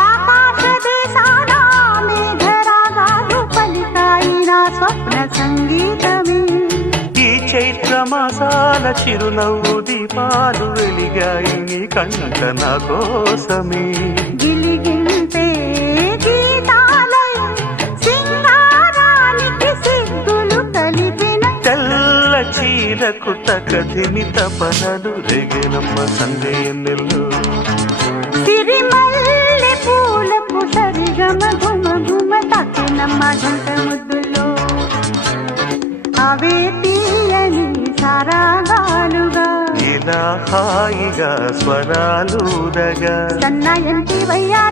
ఆకాశ దేశాన మేఘరాగాలు పలికాయి నా స్వప్న సంగీతమే. ఈ చైత్ర మాసాల చిరునవ్వు దీపాలు వెలిగాయి నీ కంట నా కోసమే. గిలిగింపే గీతాలయం సింగారానికి సిగ్గులు కలిపిన తెల్ల చీరకు తకధిమి తపనలు రేగెనమ్మ సందేయన్నెల్లు. సిరిమల్లె పూలకు సరిగమ గుమ గుమ తక్కినమ్మ జంట ముద్దులో. అవే తీయని సరాగాలుగా ఇలా హాయిగా స్వరాలుదగా సన్నాయంటి వయ్యా